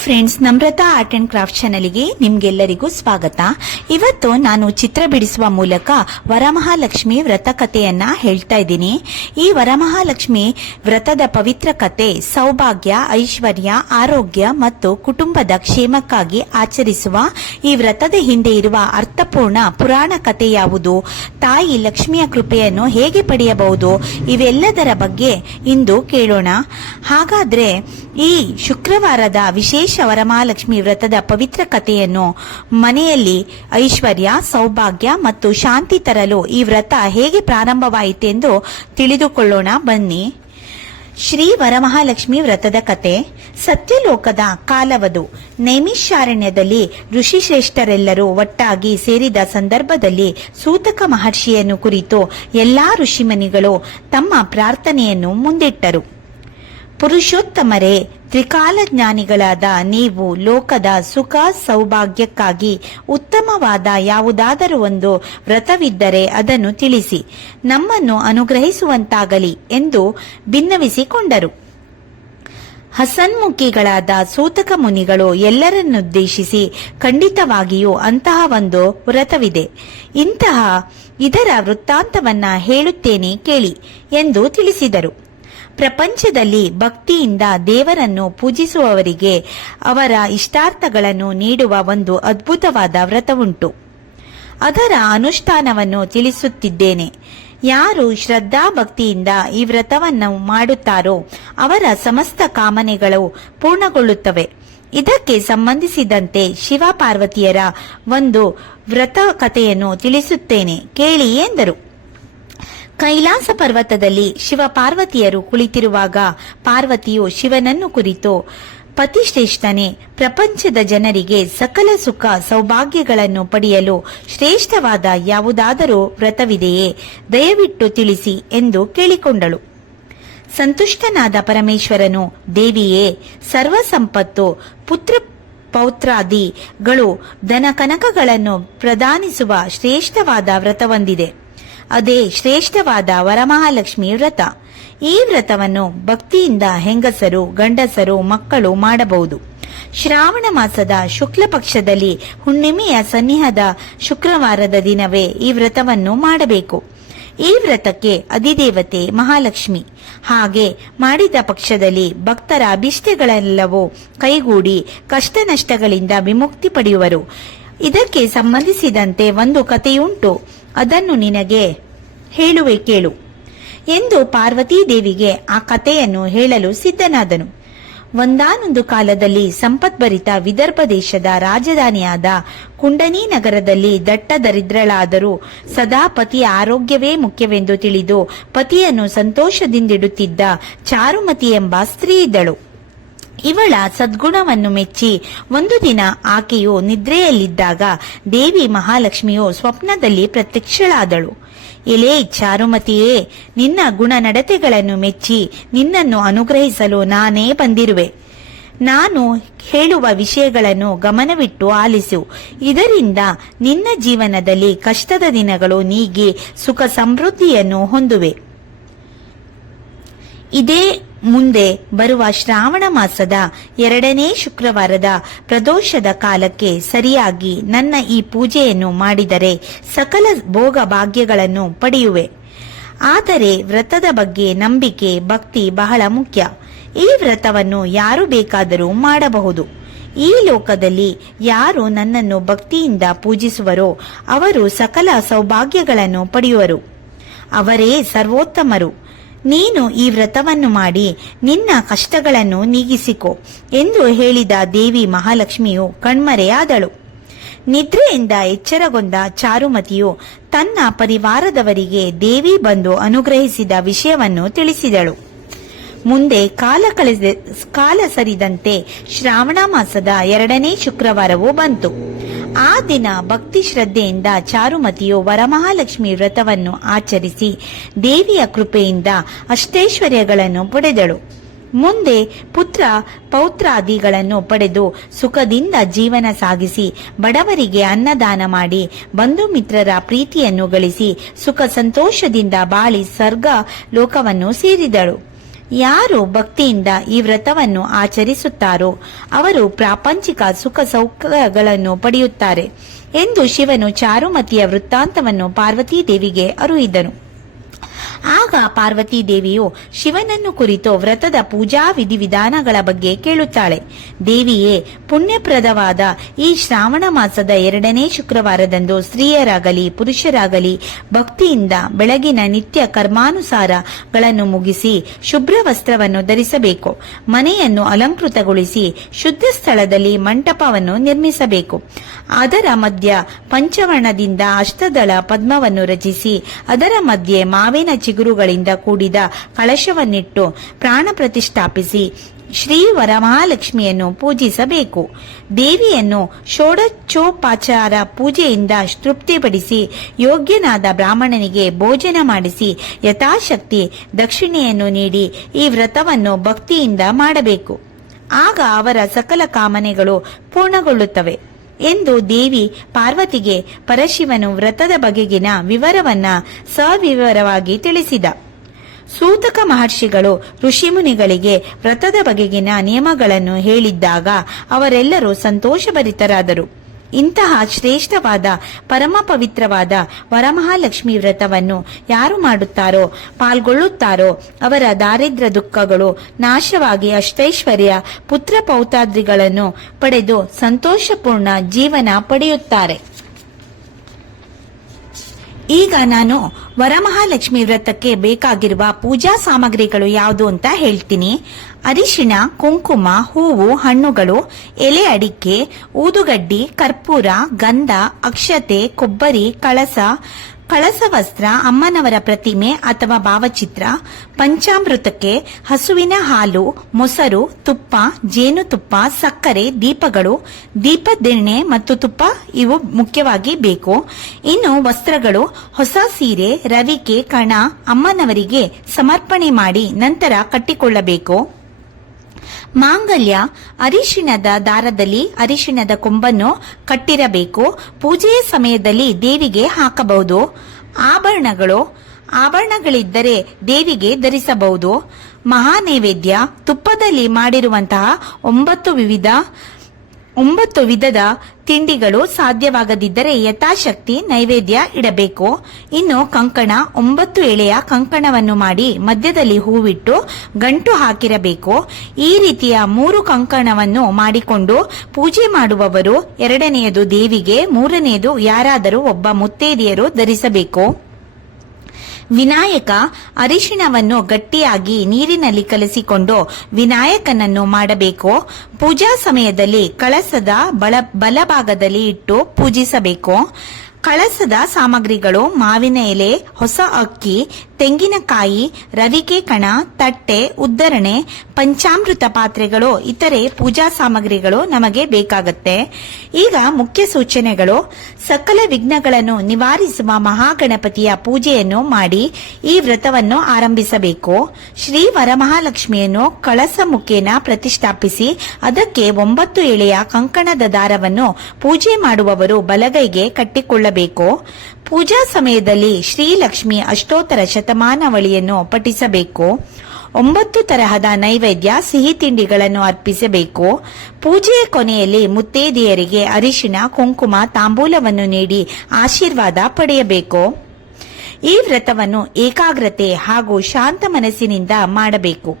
Friends, Namrata art and craft ಚಾನೆಲ್ಗೆ ನಿಮ್ಗೆಲ್ಲರಿಗೂ ಸ್ವಾಗತ. ಇವತ್ತು ನಾನು ಚಿತ್ರ ಬಿಡಿಸುವ ಮೂಲಕ ವರಮಹಾಲಕ್ಷ್ಮಿ ವ್ರತ ಕಥೆಯನ್ನ ಹೇಳ್ತಾ ಇದ್ದೀನಿ. ಈ ವರಮಹಾಲಕ್ಷ್ಮಿ ವ್ರತದ ಪವಿತ್ರ ಕಥೆ ಸೌಭಾಗ್ಯ, ಐಶ್ವರ್ಯ, ಆರೋಗ್ಯ ಮತ್ತು ಕುಟುಂಬದ ಕ್ಷೇಮಕ್ಕಾಗಿ ಆಚರಿಸುವ ಈ ವ್ರತದ ಹಿಂದೆ ಇರುವ ಅರ್ಥಪೂರ್ಣ ಪುರಾಣ ಕಥೆ ಯಾವುದು, ತಾಯಿ ಲಕ್ಷ್ಮಿಯ ಕೃಪೆಯನ್ನು ಹೇಗೆ ಪಡೆಯಬಹುದು, ಇವೆಲ್ಲದರ ಬಗ್ಗೆ ಇಂದು ಕೇಳೋಣ. ಹಾಗಾದ್ರೆ ಈ ಶುಕ್ರವಾರದ ವಿಶೇಷ ವರಮಹಾಲಕ್ಷ್ಮಿ ವ್ರತದ ಪವಿತ್ರ ಕಥೆಯನ್ನು ಮನೆಯಲ್ಲಿ ಐಶ್ವರ್ಯ, ಸೌಭಾಗ್ಯ ಮತ್ತು ಶಾಂತಿ ತರಲು ಈ ವ್ರತ ಹೇಗೆ ಪ್ರಾರಂಭವಾಯಿತೆಂದು ತಿಳಿದುಕೊಳ್ಳೋಣ ಬನ್ನಿ. ಶ್ರೀ ವರಮಹಾಲಕ್ಷ್ಮಿ ವ್ರತದ ಕತೆ. ಸತ್ಯಲೋಕದ ಕಾಲವದು. ನೈಮಿಷಾರಣ್ಯದಲ್ಲಿ ಋಷಿಶ್ರೇಷ್ಠರೆಲ್ಲರೂ ಒಟ್ಟಾಗಿ ಸೇರಿದ ಸಂದರ್ಭದಲ್ಲಿ ಸೂತಕ ಮಹರ್ಷಿಯನ್ನು ಕುರಿತು ಎಲ್ಲಾ ಋಷಿಮುನಿಗಳು ತಮ್ಮ ಪ್ರಾರ್ಥನೆಯನ್ನು ಮುಂದಿಟ್ಟರು. ಪುರುಷೋತ್ತಮರೇ, ತ್ರಿಕಾಲಜ್ಞಾನಿಗಳಾದ ನೀವು ಲೋಕದ ಸುಖ ಸೌಭಾಗ್ಯಕ್ಕಾಗಿ ಉತ್ತಮವಾದ ಯಾವುದಾದರೂ ಒಂದು ವ್ರತವಿದ್ದರೆ ಅದನ್ನು ತಿಳಿಸಿ, ನಮ್ಮನ್ನು ಅನುಗ್ರಹಿಸುವಂತಾಗಲಿ ಎಂದು ಭಿನ್ನವಿಸಿಕೊಂಡರು. ಹಸನ್ಮುಖಿಗಳಾದ ಸೂತಕ ಮುನಿಗಳು ಎಲ್ಲರನ್ನುದ್ದೇಶಿಸಿ, ಖಂಡಿತವಾಗಿಯೂ ಅಂತಹ ಒಂದು ವ್ರತವಿದೆ, ಇದರ ವೃತ್ತಾಂತವನ್ನ ಹೇಳುತ್ತೇನೆ ಕೇಳಿ ಎಂದು ತಿಳಿಸಿದರು. ಪ್ರಪಂಚದಲ್ಲಿ ಭಕ್ತಿಯಿಂದ ದೇವರನ್ನು ಪೂಜಿಸುವವರಿಗೆ ಅವರ ಇಷ್ಟಾರ್ಥಗಳನ್ನು ನೀಡುವ ಒಂದು ಅದ್ಭುತವಾದ ವ್ರತವುಂಟು. ಅದರ ಅನುಷ್ಠಾನವನ್ನು ತಿಳಿಸುತ್ತಿದ್ದೇನೆ. ಯಾರು ಶ್ರದ್ಧಾ ಭಕ್ತಿಯಿಂದ ಈ ವ್ರತವನ್ನು ಮಾಡುತ್ತಾರೋ ಅವರ ಸಮಸ್ತ ಕಾಮನೆಗಳು ಪೂರ್ಣಗೊಳ್ಳುತ್ತವೆ. ಇದಕ್ಕೆ ಸಂಬಂಧಿಸಿದಂತೆ ಶಿವ ಪಾರ್ವತಿಯರ ಒಂದು ವ್ರತ ಕಥೆಯನ್ನು ತಿಳಿಸುತ್ತೇನೆ ಕೇಳಿ ಎಂದರು. ಕೈಲಾಸ ಪರ್ವತದಲ್ಲಿ ಶಿವ ಪಾರ್ವತಿಯರು ಕುಳಿತಿರುವಾಗ ಪಾರ್ವತಿಯು ಶಿವನನ್ನು ಕುರಿತು, ಪತಿಶ್ರೇಷ್ಠನೇ, ಪ್ರಪಂಚದ ಜನರಿಗೆ ಸಕಲ ಸುಖ ಸೌಭಾಗ್ಯಗಳನ್ನು ಪಡೆಯಲು ಶ್ರೇಷ್ಠವಾದ ಯಾವುದಾದರೂ ವ್ರತವಿದೆಯೇ, ದಯವಿಟ್ಟು ತಿಳಿಸಿ ಎಂದು ಕೇಳಿಕೊಂಡಳು. ಸಂತುಷ್ಟನಾದ ಪರಮೇಶ್ವರನು, ದೇವಿಯೇ, ಸರ್ವ ಸಂಪತ್ತು, ಪುತ್ರ ಪೌತ್ರಾದಿಗಳು, ಧನ ಕನಕಗಳನ್ನು ಪ್ರದಾನಿಸುವ ಶ್ರೇಷ್ಠವಾದ ವ್ರತವೊಂದಿದೆ. ಅದೇ ಶ್ರೇಷ್ಠವಾದ ವರಮಹಾಲಕ್ಷ್ಮಿ ವ್ರತ. ಈ ವ್ರತವನ್ನು ಭಕ್ತಿಯಿಂದ ಹೆಂಗಸರು, ಗಂಡಸರು, ಮಕ್ಕಳು ಮಾಡಬಹುದು. ಶ್ರಾವಣ ಮಾಸದ ಶುಕ್ಲ ಪಕ್ಷದಲ್ಲಿ ಹುಣ್ಣಿಮೆಯ ಸನ್ನಿಹದ ಶುಕ್ರವಾರದ ದಿನವೇ ಈ ವ್ರತವನ್ನು ಮಾಡಬೇಕು. ಈ ವ್ರತಕ್ಕೆ ಅಧಿದೇವತೆ ಮಹಾಲಕ್ಷ್ಮಿ. ಹಾಗೆ ಮಾಡಿದ ಪಕ್ಷದಲ್ಲಿ ಭಕ್ತರ ಅಭಿಷ್ಟಗಳೆಲ್ಲವೂ ಕೈಗೂಡಿ ಕಷ್ಟ ನಷ್ಟಗಳಿಂದ ವಿಮುಕ್ತಿ ಪಡೆಯುವರು. ಇದಕ್ಕೆ ಸಂಬಂಧಿಸಿದಂತೆ ಒಂದು ಕಥೆಯುಂಟು, ಅದನ್ನು ನಿನಗೆ ಹೇಳುವೆ ಕೇಳು ಎಂದು ಪಾರ್ವತೀ ದೇವಿಗೆ ಆ ಕಥೆಯನ್ನು ಹೇಳಲು ಸಿದ್ಧನಾದನು. ಒಂದಾನೊಂದು ಕಾಲದಲ್ಲಿ ಸಂಪದ್ಭರಿತ ವಿದರ್ಭ ದೇಶದ ರಾಜಧಾನಿಯಾದ ಕುಂಡನಿ ನಗರದಲ್ಲಿ ದಟ್ಟ ದರಿದ್ರಳಾದರೂ ಸದಾ ಪತಿಯ ಆರೋಗ್ಯವೇ ಮುಖ್ಯವೆಂದು ತಿಳಿದು ಪತಿಯನ್ನು ಸಂತೋಷದಿಂದಿಡುತ್ತಿದ್ದ ಚಾರುಮತಿ ಎಂಬ ಸ್ತ್ರೀ ಇದ್ದಳು. ಇವಳ ಸದ್ಗುಣವನ್ನು ಮೆಚ್ಚಿ ಒಂದು ದಿನ ಆಕೆಯು ನಿದ್ರೆಯಲ್ಲಿದ್ದಾಗ ದೇವಿ ಮಹಾಲಕ್ಷ್ಮಿಯು ಸ್ವಪ್ನದಲ್ಲಿ ಪ್ರತ್ಯಕ್ಷಳಾದಳು. ಎಲೇ ಚಾರುಮತಿಯೇ, ನಿನ್ನ ಗುಣ ನಡತೆಗಳನ್ನು ಮೆಚ್ಚಿ ನಿನ್ನನ್ನು ಅನುಗ್ರಹಿಸಲು ನಾನೇ ಬಂದಿರುವೆ. ನಾನು ಹೇಳುವ ವಿಷಯಗಳನ್ನು ಗಮನವಿಟ್ಟು ಆಲಿಸು. ಇದರಿಂದ ನಿನ್ನ ಜೀವನದಲ್ಲಿ ಕಷ್ಟದ ದಿನಗಳು ನೀಗಿ ಸುಖ ಸಮೃದ್ಧಿಯನ್ನು ಹೊಂದುವೆ. ಇದೇ ಮುಂದೆ ಬರುವ ಶ್ರಾವಣ ಮಾಸದ 2ನೇ ಶುಕ್ರವಾರದ ಪ್ರದೋಷದ ಕಾಲಕ್ಕೆ ಸರಿಯಾಗಿ ನನ್ನ ಈ ಪೂಜೆಯನ್ನು ಮಾಡಿದರೆ ಸಕಲ ಭೋಗ ಭಾಗ್ಯಗಳನ್ನು ಪಡೆಯುವೆ. ಆದರೆ ವ್ರತದ ಬಗ್ಗೆ ನಂಬಿಕೆ, ಭಕ್ತಿ ಬಹಳ ಮುಖ್ಯ. ಈ ವ್ರತವನ್ನು ಯಾರು ಬೇಕಾದರೂ ಮಾಡಬಹುದು. ಈ ಲೋಕದಲ್ಲಿ ಯಾರು ನನ್ನನ್ನು ಭಕ್ತಿಯಿಂದ ಪೂಜಿಸುವರೋ ಅವರು ಸಕಲ ಸೌಭಾಗ್ಯಗಳನ್ನು ಪಡೆಯುವರು. ಅವರೇ ಸರ್ವೋತ್ತಮರು. ನೀನು ಈ ವ್ರತವನ್ನು ಮಾಡಿ ನಿನ್ನ ಕಷ್ಟಗಳನ್ನು ನೀಗಿಸಿಕೊ ಎಂದು ಹೇಳಿದ ದೇವಿ ಮಹಾಲಕ್ಷ್ಮಿಯು ಕಣ್ಮರೆಯಾದಳು. ನಿದ್ರೆಯಿಂದ ಎಚ್ಚರಗೊಂಡ ಚಾರುಮತಿಯು ತನ್ನ ಪರಿವಾರದವರಿಗೆ ದೇವಿ ಬಂದು ಅನುಗ್ರಹಿಸಿದ ವಿಷಯವನ್ನು ತಿಳಿಸಿದಳು. ಮುಂದೆ ಕಾಲ ಸರಿದಂತೆ ಶ್ರಾವಣ ಮಾಸದ 2ನೇ ಶುಕ್ರವಾರವೂ ಬಂತು. ಆ ದಿನ ಭಕ್ತಿ ಶ್ರದ್ಧೆಯಿಂದ ಚಾರುಮತಿಯು ವರಮಹಾಲಕ್ಷ್ಮಿ ವ್ರತವನ್ನು ಆಚರಿಸಿ ದೇವಿಯ ಕೃಪೆಯಿಂದ ಅಷ್ಟೈಶ್ವರ್ಯಗಳನ್ನು ಪಡೆದಳು. ಮುಂದೆ ಪುತ್ರ ಪೌತ್ರಾದಿಗಳನ್ನು ಪಡೆದು ಸುಖದಿಂದ ಜೀವನ ಸಾಗಿಸಿ ಬಡವರಿಗೆ ಅನ್ನದಾನ ಮಾಡಿ ಬಂಧು ಮಿತ್ರರ ಪ್ರೀತಿಯನ್ನು ಗಳಿಸಿ ಸುಖ ಸಂತೋಷದಿಂದ ಬಾಳಿ ಸ್ವರ್ಗ ಲೋಕವನ್ನು ಸೇರಿದಳು. ಯಾರು ಭಕ್ತಿಯಿಂದ ಈ ವ್ರತವನ್ನು ಆಚರಿಸುತ್ತಾರೋ ಅವರು ಪ್ರಾಪಂಚಿಕ ಸುಖ ಸೌಖ್ಯಗಳನ್ನು ಪಡೆಯುತ್ತಾರೆ ಎಂದು ಶಿವನು ಚಾರುಮತಿಯ ವೃತ್ತಾಂತವನ್ನು ಪಾರ್ವತೀ ದೇವಿಗೆ ಅರುಹಿದನು. ಆಗ ಪಾರ್ವತೀ ದೇವಿಯು ಶಿವನನ್ನು ಕುರಿತು ವ್ರತದ ಪೂಜಾ ವಿಧಿವಿಧಾನಗಳ ಬಗ್ಗೆ ಕೇಳುತ್ತಾಳೆ. ದೇವಿಯೇ, ಪುಣ್ಯಪ್ರದವಾದ ಈ ಶ್ರಾವಣ ಮಾಸದ 2ನೇ ಶುಕ್ರವಾರದಂದು ಸ್ತ್ರೀಯರಾಗಲಿ ಪುರುಷರಾಗಲಿ ಭಕ್ತಿಯಿಂದ ಬೆಳಗಿನ ನಿತ್ಯ ಕರ್ಮಾನುಸಾರಗಳನ್ನು ಮುಗಿಸಿ ಶುಭ್ರ ವಸ್ತ್ರವನ್ನು ಧರಿಸಬೇಕು. ಮನೆಯನ್ನು ಅಲಂಕೃತಗೊಳಿಸಿ ಶುದ್ಧ ಸ್ಥಳದಲ್ಲಿ ಮಂಟಪವನ್ನು ನಿರ್ಮಿಸಬೇಕು. ಅದರ ಮಧ್ಯ ಪಂಚವರ್ಣದಿಂದ ಅಷ್ಟದಳ ಪದ್ಮವನ್ನು ರಚಿಸಿ ಅದರ ಮಧ್ಯೆ ಮಾವಿನ ಚಿಗುರುಗಳಿಂದ ಕೂಡಿದ ಕಳಶವನ್ನಿಟ್ಟು ಪ್ರಾಣ ಪ್ರತಿಷ್ಠಾಪಿಸಿ ಶ್ರೀ ವರಮಹಾಲಕ್ಷ್ಮಿಯನ್ನು ಪೂಜಿಸಬೇಕು. ದೇವಿಯನ್ನು ಷೋಡಶೋಪಚಾರ ಪೂಜೆಯಿಂದ ತೃಪ್ತಿಪಡಿಸಿ ಯೋಗ್ಯನಾದ ಬ್ರಾಹ್ಮಣನಿಗೆ ಭೋಜನ ಮಾಡಿಸಿ ಯಥಾಶಕ್ತಿ ದಕ್ಷಿಣೆಯನ್ನು ನೀಡಿ ಈ ವ್ರತವನ್ನು ಭಕ್ತಿಯಿಂದ ಮಾಡಬೇಕು. ಆಗ ಅವರ ಸಕಲ ಕಾಮನೆಗಳು ಪೂರ್ಣಗೊಳ್ಳುತ್ತವೆ ಎಂದು ದೇವಿ ಪಾರ್ವತಿಗೆ ಪರಶಿವನು ವ್ರತದ ಬಗೆಗಿನ ವಿವರವನ್ನ ಸವಿವರವಾಗಿ ತಿಳಿಸಿದ. ಸೂತಕ ಮಹರ್ಷಿಗಳು ಋಷಿಮುನಿಗಳಿಗೆ ವ್ರತದ ಬಗೆಗಿನ ನಿಯಮಗಳನ್ನು ಹೇಳಿದ್ದಾಗ ಅವರೆಲ್ಲರೂ ಸಂತೋಷಭರಿತರಾದರು. ಇಂತಹ ಶ್ರೇಷ್ಠವಾದ ಪರಮ ಪವಿತ್ರವಾದ ವರಮಹಾಲಕ್ಷ್ಮಿ ವ್ರತವನ್ನು ಯಾರು ಮಾಡುತ್ತಾರೋ ಪಾಲ್ಗೊಳ್ಳುತ್ತಾರೋ ಅವರ ದಾರಿದ್ರ್ಯ ದುಃಖಗಳು ನಾಶವಾಗಿ ಅಷ್ಟೈಶ್ವರ್ಯ ಪುತ್ರ ಪೌತ್ರಾದಿಗಳನ್ನು ಪಡೆದು ಸಂತೋಷಪೂರ್ಣ ಜೀವನ ಪಡೆಯುತ್ತಾರೆ. ಈಗ ನಾನು ವರಮಹಾಲಕ್ಷ್ಮಿ ವ್ರತಕ್ಕೆ ಬೇಕಾಗಿರುವ ಪೂಜಾ ಸಾಮಗ್ರಿಗಳು ಯಾವುದು ಅಂತ ಹೇಳ್ತೀನಿ. ಅರಿಶಿಣ, ಕುಂಕುಮ, ಹೂವು, ಹಣ್ಣುಗಳು, ಎಲೆ ಅಡಿಕೆ, ಊದುಗಡ್ಡಿ, ಕರ್ಪೂರ, ಗಂಧ, ಅಕ್ಷತೆ, ಕೊಬ್ಬರಿ, ಕಳಸ ವಸ್ತ್ರ, ಅಮ್ಮನವರ ಪ್ರತಿಮೆ ಅಥವಾ ಭಾವಚಿತ್ರ, ಪಂಚಾಮೃತಕ್ಕೆ ಹಸುವಿನ ಹಾಲು, ಮೊಸರು, ತುಪ್ಪ, ಜೇನುತುಪ್ಪ, ಸಕ್ಕರೆ, ದೀಪಗಳು, ದೀಪದೆಣ್ಣೆ ಮತ್ತು ತುಪ್ಪ ಇವು ಮುಖ್ಯವಾಗಿ ಬೇಕು. ಇನ್ನು ವಸ್ತ್ರಗಳು ಹೊಸ ಸೀರೆ, ರವಿಕೆ, ಕಣ ಅಮ್ಮನವರಿಗೆ ಸಮರ್ಪಣೆ ಮಾಡಿ ನಂತರ ಕಟ್ಟಿಕೊಳ್ಳಬೇಕು. ಮಾಂಗಲ್ಯ ಅರಿಶಿಣದ ದಾರದಲ್ಲಿ ಅರಿಶಿಣದ ಕೊಂಬನ್ನು ಕಟ್ಟಿರಬೇಕು. ಪೂಜೆಯ ಸಮಯದಲ್ಲಿ ದೇವಿಗೆ ಹಾಕಬಹುದು. ಆಭರಣಗಳಿದ್ದರೆ ದೇವಿಗೆ ಧರಿಸಬಹುದು. ಮಹಾನೈವೇದ್ಯ ತುಪ್ಪದಲ್ಲಿ ಮಾಡಿರುವಂತಹ 9 ವಿಧದ ತಿಂಡಿಗಳು ಸಾಧ್ಯವಾಗದಿದ್ದರೆ ಯಥಾಶಕ್ತಿ ನೈವೇದ್ಯ ಇಡಬೇಕು. ಇನ್ನು ಕಂಕಣ 9 ಎಳೆಯ ಕಂಕಣವನ್ನು ಮಾಡಿ ಮಧ್ಯದಲ್ಲಿ ಹೂವಿಟ್ಟು ಗಂಟು ಹಾಕಿರಬೇಕು. ಈ ರೀತಿಯ 3 ಕಂಕಣವನ್ನು ಮಾಡಿಕೊಂಡು ಪೂಜೆ ಮಾಡುವವರು 2ನೆಯದು ದೇವಿಗೆ, 3ನೆಯದು ಯಾರಾದರೂ ಒಬ್ಬ ಮುತ್ತೈದೆಯರು ಧರಿಸಬೇಕು. ವಿನಾಯಕ ಅರಿಶಿಣವನ್ನು ಗಟ್ಟಿಯಾಗಿ ನೀರಿನಲ್ಲಿ ಕಲಸಿಕೊಂಡು ವಿನಾಯಕನನ್ನು ಮಾಡಬೇಕು. ಪೂಜಾ ಸಮಯದಲ್ಲಿ ಕಳಸದ ಬಲಭಾಗದಲ್ಲಿ ಇಟ್ಟು ಪೂಜಿಸಬೇಕು. ಕಳಸದ ಸಾಮಗ್ರಿಗಳು ಮಾವಿನ ಎಲೆ, ಹೊಸ ಅಕ್ಕಿ, ತೆಂಗಿನಕಾಯಿ, ರವಿಕೆ ಕಣ, ತಟ್ಟೆ, ಉದ್ದರಣೆ, ಪಂಚಾಮೃತ ಪಾತ್ರೆಗಳು ಇತರೆ ಪೂಜಾ ಸಾಮಗ್ರಿಗಳು ನಮಗೆ ಬೇಕಾಗುತ್ತೆ. ಈಗ ಮುಖ್ಯ ಸೂಚನೆಗಳು. ಸಕಲ ವಿಘ್ನಗಳನ್ನು ನಿವಾರಿಸುವ ಮಹಾಗಣಪತಿಯ ಪೂಜೆಯನ್ನು ಮಾಡಿ ಈ ವ್ರತವನ್ನು ಆರಂಭಿಸಬೇಕು. ಶ್ರೀ ವರಮಹಾಲಕ್ಷ್ಮಿಯನ್ನು ಕಳಸ ಮುಖೇನ ಪ್ರತಿಷ್ಠಾಪಿಸಿ ಅದಕ್ಕೆ 9 ಎಳೆಯ ಕಂಕಣದ ದಾರವನ್ನು ಪೂಜೆ ಮಾಡುವವರು ಬಲಗೈಗೆ ಕಟ್ಟಿಕೊಳ್ಳಬೇಕು. ಪೂಜಾ ಸಮಯದಲ್ಲಿ ಶ್ರೀಲಕ್ಷ್ಮಿ ಅಷ್ಟೋತ್ತರ ಶತಮಾನವಳಿಯನ್ನು ಪಠಿಸಬೇಕು. 9 ತರಹದ ನೈವೇದ್ಯ ಸಿಹಿ ತಿಂಡಿಗಳನ್ನು ಅರ್ಪಿಸಬೇಕು. ಪೂಜೆಯ ಕೊನೆಯಲ್ಲಿ ಮುತ್ತೈದೆಯರಿಗೆ ಅರಿಶಿಣ, ಕುಂಕುಮ, ತಾಂಬೂಲವನ್ನು ನೀಡಿ ಆಶೀರ್ವಾದ ಪಡೆಯಬೇಕು. ಈ ವ್ರತವನ್ನು ಏಕಾಗ್ರತೆ ಹಾಗೂ ಶಾಂತ ಮನಸ್ಸಿನಿಂದ ಮಾಡಬೇಕು.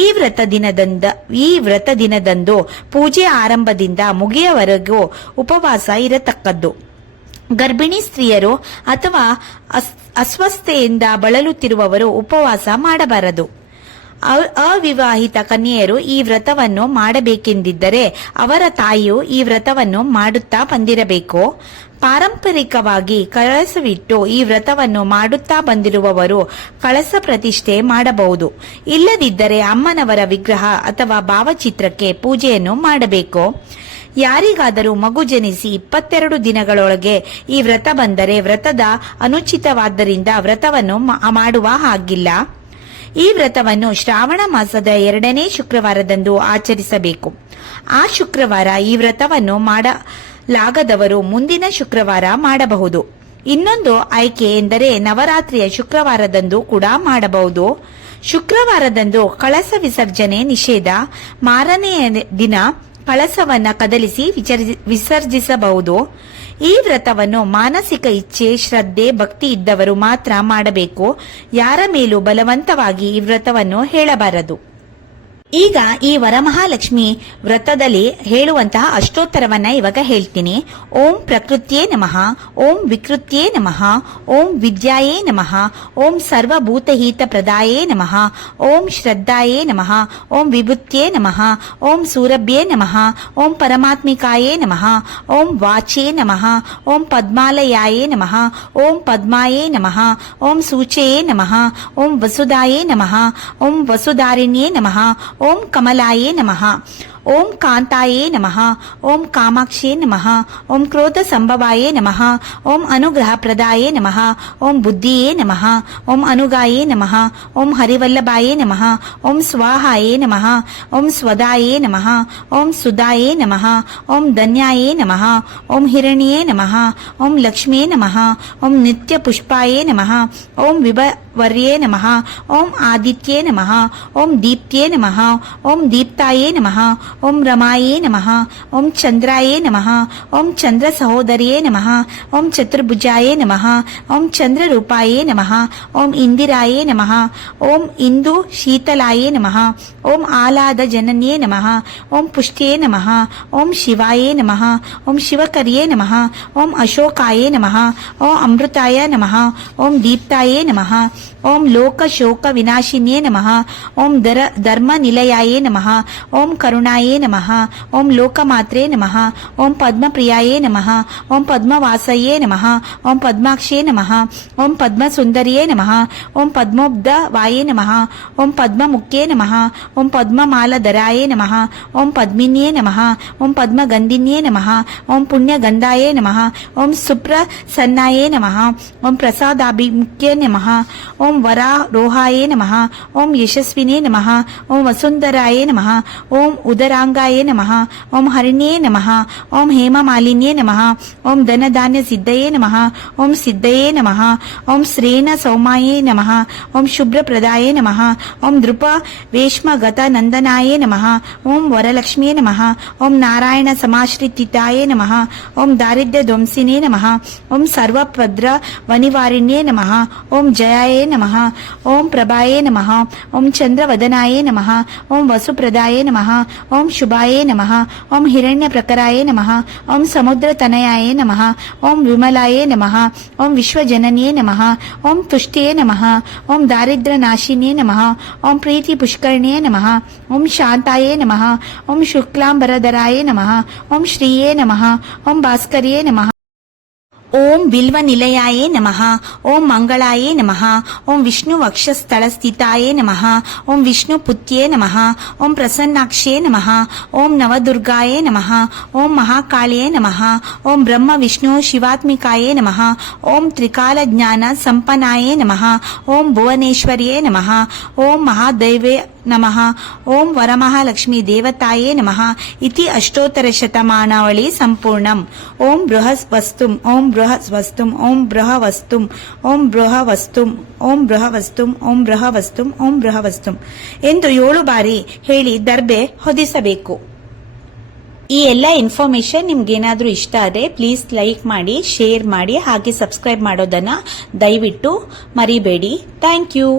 ಈ ವ್ರತ ದಿನದಂದು ಪೂಜೆ ಆರಂಭದಿಂದ ಮುಗಿಯವರೆಗೂ ಉಪವಾಸ ಇರತಕ್ಕದ್ದು. ಗರ್ಭಿಣಿ ಸ್ತ್ರೀಯರು ಅಥವಾ ಅಸ್ವಸ್ಥತೆಯಿಂದ ಬಳಲುತ್ತಿರುವವರು ಉಪವಾಸ ಮಾಡಬಾರದು. ಅವಿವಾಹಿತ ಕನ್ಯೆಯರು ಈ ವ್ರತವನ್ನು ಮಾಡಬೇಕೆಂದಿದ್ದರೆ ಅವರ ತಾಯಿಯು ಈ ವ್ರತವನ್ನು ಮಾಡುತ್ತಾ ಬಂದಿರಬೇಕು. ಪಾರಂಪರಿಕವಾಗಿ ಕಳಸವಿಟ್ಟು ಈ ವ್ರತವನ್ನು ಮಾಡುತ್ತಾ ಬಂದಿರುವವರು ಕಳಸ ಪ್ರತಿಷ್ಠೆ ಮಾಡಬಹುದು. ಇಲ್ಲದಿದ್ದರೆ ಅಮ್ಮನವರ ವಿಗ್ರಹ ಅಥವಾ ಭಾವಚಿತ್ರಕ್ಕೆ ಪೂಜೆಯನ್ನು ಮಾಡಬೇಕು. ಯಾರಿಗಾದರೂ ಮಗು ಜನಿಸಿ 22 ದಿನಗಳೊಳಗೆ ಈ ವ್ರತ ಬಂದರೆ ವ್ರತದ ಅನುಚಿತವಾದ್ದರಿಂದ ವ್ರತವನ್ನು ಮಾಡುವ ಹಾಗಿಲ್ಲ. ಈ ವ್ರತವನ್ನು ಶ್ರಾವಣ ಮಾಸದ 2ನೇ ಶುಕ್ರವಾರದಂದು ಆಚರಿಸಬೇಕು. ಆ ಶುಕ್ರವಾರ ಈ ವ್ರತವನ್ನು ಮಾಡಲಾಗದವರು ಮುಂದಿನ ಶುಕ್ರವಾರ ಮಾಡಬಹುದು. ಇನ್ನೊಂದು ಆಯ್ಕೆ ಎಂದರೆ ನವರಾತ್ರಿಯ ಶುಕ್ರವಾರದಂದು ಕೂಡ ಮಾಡಬಹುದು. ಶುಕ್ರವಾರದಂದು ಕಳಸ ವಿಸರ್ಜನೆ ನಿಷೇಧ. ಮಾರನೆಯ ದಿನ ಕಳಸವನ್ನ ಕದಲಿಸಿ ವಿಸರ್ಜಿಸಬಹುದು. ಈ ವ್ರತವನ್ನು ಮಾನಸಿಕ ಇಚ್ಛೆ, ಶ್ರದ್ಧೆ, ಭಕ್ತಿ ಇದ್ದವರು ಮಾತ್ರ ಮಾಡಬೇಕು. ಯಾರ ಮೇಲೂ ಬಲವಂತವಾಗಿ ಈ ವ್ರತವನ್ನು ಹೇಳಬಾರದು. ಈಗ ಈ ವರಮಹಾಲಕ್ಷ್ಮಿ ವ್ರತದಲ್ಲಿ ಹೇಳುವಂತಹ ಅಷ್ಟೋತ್ತರವನ್ನ ಇವಾಗ ಹೇಳ್ತೀನಿ. ಓಂ ಪ್ರಕೃತ್ಯೇ ನಮಃ, ಓಂ ವಿಕೃತ್ಯೇ ನಮಃ, ಓಂ ವಿದ್ಯಾಯೇ ನಮಃ, ಓಂ ಸರ್ವಭೂತಹಿತ ಪ್ರದಾಯೇ ನಮಃ, ಓಂ ಶ್ರದ್ಧಾಯೇ ನಮಃ, ಓಂ ವಿಭುತ್ಯೇ ನಮಃ, ಓಂ ಸೂರಭ್ಯೇ ನಮಃ, ಓಂ ಪರಮಾತ್ಮಿಕಾಯೇ ನಮಃ, ಓಂ ವಾಚೇ ನಮಃ, ಓಂ ಪದ್ಮಾಲಯಾಯೇ ನಮಃ, ಓಂ ಪದ್ಮಾಯೇ ನಮಃ, ಓಂ ಸೂಚಯೇ ನಮಃ, ಓಂ ವಸುಧಾಯೇ ನಮಃ, ಓಂ ವಸುಧಾರಿಣ್ಯೇ ನಮಃ, ಓಂ ಕಮಲಾಯೇ ನಮಃ, ಓಂ ಕಾಂತಾಯೇ ನಮಃ, ಓಂ ಕಾಮಾಕ್ಷೇ ನಮಃ, ಓಂ ಕ್ರೋಧ ಸಂಭವಾಯೇ ನಮಃ, ಓಂ ಅನುಗ್ರಹ ಪ್ರದಾಯೇ ನಮಃ, ಓಂ ಬುದ್ಧಿಯೇ ನಮಃ, ಓಂ ಅನುಗಾಯೇ ನಮಃ, ಓಂ ಹರಿವಲ್ಲಭಾಯೇ ನಮಃ, ಓಂ ಸ್ವಾಹಾಯೇ ನಮಃ, ಓಂ ಸ್ವದಾಯೇ ನಮಃ, ಓಂ ಸುಧಾಯೇ ನಮಃ, ಓಂ ಧನ್ಯಾಯೇ ನಮಃ, ಓಂ ಹಿರಣ್ಯೇ ನಮಃ, ಓಂ ಲಕ್ಷ್ಮೀ ನಮಃ, ಓಂ ನಿತ್ಯ ಪುಷ್ಪಾಯೇ ನಮಃ, ಓಂ ವಿಭವರ್ಯೇ ನಮಃ, ಓಂ ಆದಿತ್ಯೇ ನಮಃ, ಓಂ ದೀಪ್ತ್ಯೇ ನಮಃ, ಓಂ ದೀಪ್ತಾಯೇ ನಮಃ, ಓಂ ರಮಾಯೇ ನಮಃ, ಓಂ ಚಂದ್ರಾಯೇ ನಮಃ, ಓಂ ಚಂದ್ರ ಸಹೋದರಿಯೇ ನಮಃ, ಓಂ ಚತುರ್ಭುಜಾಯೇ ನಮಃ, ಓಂ ಚಂದ್ರ ರೂಪಾಯೇ ನಮಃ, ಓಂ ಇಂದಿರಾಯೇ ನಮಃ, ಓಂ ಇಂದು ಶೀತಲಾಯೇ ನಮಃ, ಓಂ ಆಲಾದ ಜನನ್ಯೇ ನಮಃ, ಓಂ ಪುಷ್ಟ್ಯೇ ನಮಃ, ಓಂ ಶಿವಾಯೇ ನಮಃ, ಓಂ ಶಿವಕರ್ಯೇ ನಮಃ, ಓಂ ಅಶೋಕಾಯೇ ನಮಃ, ಓಂ ಅಮೃತಾಯ ನಮಃ, ಓಂ ದೀಪ್ತಾಯೇ ನಮಃ, ಓಂ ಲೋಕ ಶೋಕ ವಿನಾಶಿನ್ಯೇ ನಮಃ, ಓಂ ಧರ್ಮ ನಿಲಯಾಯೇ ನಮಃ, ಓಂ ಕರುಣಾಯೇ ನಮಃ, ಓಂ ಲೋಕಮಾತ್ರೇ ನಮಃ, ಓಂ ಪದ್ಮಪ್ರಿಯಾಯೇ ನಮಃ, ಓಂ ಪದ್ಮವಾಸಯೇ ನಮಃ, ಓಂ ಪದ್ಮಾಕ್ಷೇ ನಮಃ, ಓಂ ಪದ್ಮಸುಂದರಿಯೇ ನಮಃ, ಓಂ ಪದ್ಮೋಬ್ಧ ವಾಯೇ ನಮಃ, ಓಂ ಪದ್ಮಮುಖ್ಯೇ ನಮಃ, ಓಂ ಪದ್ಮಮಾಲಧರಾಯೇ ನಮಃ, ಓಂ ಪದ್ಮಿನ್ಯೇ ನಮಃ, ಓಂ ಪದ್ಮಗಂಧಿನ್ಯೇ ನಮಃ, ಓಂ ಪುಣ್ಯಗಂಧಾಯೇ ನಮಃ, ಓಂ ಸುಪ್ರಸನ್ನಾಯೇ ನಮಃ, ಓಂ ಪ್ರಸಾದಾಭಿಮುಖ್ಯೇ ನಮಃ, ಓಂ ವರಾರೋಹಾಯೇ ನಮಃ, ಓಂ ಯಶಸ್ವಿನೇ ನಮಃ, ಓಂ ವಸುಂಧರಾಯೇ ನಮಃ, ಓಂ ಉದರಾಂಗಾಯೇ ನಮಃ, ಓಂ ಹರಿಣ್ಯೇ ನಮಃ, ಓಂ ಹೇಮಮಾಲಿನ್ಯೇ ನಮಃ, ಓಂ ಧನಧಾನ್ಯ ಸಿದ್ಧಯೇ ನಮಃ, ಓಂ ಸಿದ್ಧಯೇ ನಮಃ, ಓಂ ಶ್ರೇಣ ಸೌಮಾಯೇ ನಮಃ, ಓಂ ಶುಭ್ರಪ್ರದಾಯೇ ನಮಃ, ಓಂ ನೃಪ ವೇಶ್ಮಗತ ನಂದನಾಯೇ ನಮಃ, ಓಂ ವರಲಕ್ಷ್ಮಿಯೇ ನಮಃ, ಓಂ ನಾರಾಯಣ ಸಮಾಶ್ರಿತಾಯೇ ನಮಃ, ಓಂ ದಾರಿದ್ರ್ಯ ಧ್ವಂಸಿನೇ ನಮಃ, ಓಂ ಸರ್ವಪದ್ರ ವನಿವಾರಿಣ್ಯೇ ನಮಃ, ಓಂ ಜಯಾಯೇ ನಮಃ, ಓಂ ಪ್ರಭಾಯೇ ನಮಃ, ಓಂ ಚಂದ್ರವದನಾಯೇ ನಮಃ, ಓಂ ವಸುಪ್ರದಾಯೇ ನಮಃ, ಓಂ ಶುಭಾಯೇ ನಮಃ, ಓಂ ಹಿರಣ್ಯ ಪ್ರಕರಾಯೇ ನಮಃ, ಓಂ ಸಮುದ್ರ ತನಯಾಯೇ ನಮಃ, ಓಂ ವಿಮಲಾಯೇ ನಮಃ, ಓಂ ವಿಶ್ವಜನನಿಯೇ ನಮಃ, ಓಂ ತುಷ್ಟಿಯೇ ನಮಃ, ಓಂ ದಾರಿದ್ರ್ಯ ನಾಶಿನಿಯೇ ನಮಃ, ಓಂ ಪ್ರೀತಿ ಪುಷ್ಕರಣಿಯೇ ನಮಃ, ಓಂ ಶಾಂತಾಯೇ ನಮಃ, ಓಂ ಶುಕ್ಲಾಂಬರಧರಾಯೇ ನಮಃ, ಓಂ ಶ್ರೀಯೇ ನಮಃ, ಓಂ ಭಾಸ್ಕರ್ಯೇ ನಮಃ, ಓಂ ಬಿಲ್ವ ನಿಲಯಾಯೇ ನಮಃ, ಓಂ ಮಂಗಳಾಯೇ ನಮಃ, ಓಂ ವಿಷ್ಣು ವಕ್ಷಸ್ಥಳಸ್ಥಿತಾಯೇ ನಮಃ, ಓಂ ವಿಷ್ಣು ಪುತ್ಯೇ ನಮಃ, ಓಂ ಪ್ರಸನ್ನಾಕ್ಷೇ ನಮಃ, ಓಂ ನವದುರ್ಗಾಯೇ ನಮಃ, ಓಂ ಮಹಾಕಾಳಿಯೇ ನಮಃ, ಓಂ ಬ್ರಹ್ಮ ವಿಷ್ಣು ಶಿವಾತ್ಮಿಕಾಯೇ ನಮಃ, ಓಂ ತ್ರಿಕಾಲ ಜ್ಞಾನ ಸಂಪನ್ನಾಯೇ ನಮಃ, ಓಂ ಭುವನೇಶ್ವರಿಯೇ ನಮಃ, ಓಂ ಮಹಾದೈವೇ ನಮಃ, ಓಂ ವರಮಹಾಲಕ್ಷ್ಮೀ ದೇವತಾಯೇ ನಮಃ ಇತಿ ಅಷ್ಟೋತ್ತರ ಶತಮಾನಾವಳಿ ಸಂಪೂರ್ಣಂ. ಓಂ ಬೃಹಸ್ವಸ್ತುಂ, ಓಂ ಬೃಹಸ್ವಸ್ತುಂ, ಓಂ ಬೃಹವಸ್ತುಂ, ಓಂ ಬೃಹವಸ್ತುಂ, ಓಂ ಬೃಹವಸ್ತುಂ, ಓಂ ಬೃಹವಸ್ತುಂ, ಓಂ ಬೃಹವಸ್ತುಂ ಎಂದು 7 ಬಾರಿ ಹೇಳಿ ದರ್ಬೆ ಹೊದಿಸಬೇಕು. ಈ ಎಲ್ಲ ಇನ್ಫಾರ್ಮೇಶನ್ ನಿಮ್ಗೇನಾದ್ರೂ ಇಷ್ಟ ಆದರೆ ಪ್ಲೀಸ್ ಲೈಕ್ ಮಾಡಿ, ಶೇರ್ ಮಾಡಿ, ಹಾಗೆ ಸಬ್ಸ್ಕ್ರೈಬ್ ಮಾಡೋದನ್ನ ದಯವಿಟ್ಟು ಮರಿಬೇಡಿ. Thank you.